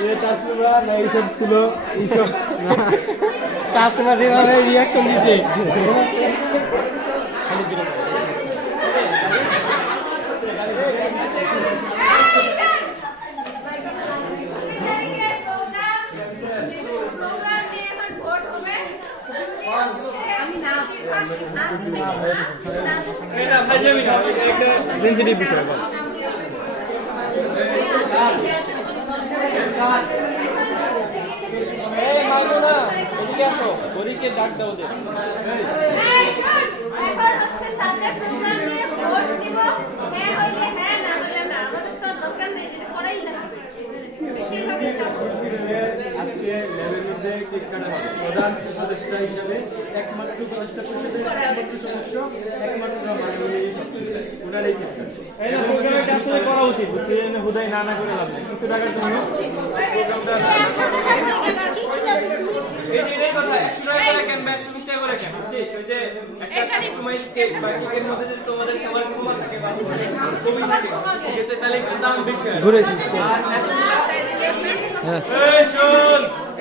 এইসব ছিল এইসব কাস্টমার যেভাবে রিয়াকশন দিচ্ছে সেন্সিটিভ বিষয় ডাক দাও আজকে ল্যাবের মধ্যে কেক কাটা হবে প্রধান উপদেষ্টা হিসাবে একমাত্র উপদেষ্টা পরিষদের একমাত্র সদস্য একমাত্র মাননীয় ওনার এই কেক কাটা করা উচিত হুদাই না না করে লাভ নেই কিছু টাকার জন্য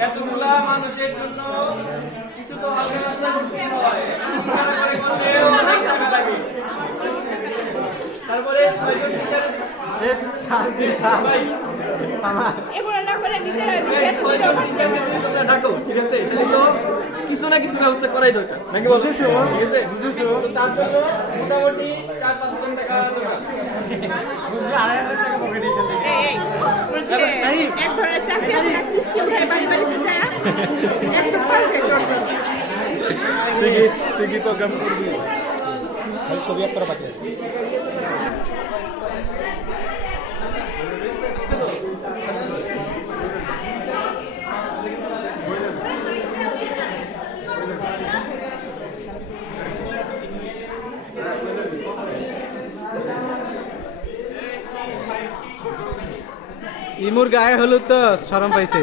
এতগুলা মানুষের জন্য কিছু তো তারপরে কিছু না কিছু ব্যবস্থা করাই দরকার নাকি বলতেছো ঠিক আছে বুঝেছো তার জন্য মোটামুটি 4-5 টাকা দরকার প্রোগ্রাম করবি ছবি একটা বাকি আছে ইমুর গায়ে হলুদ তো শরম পাইছে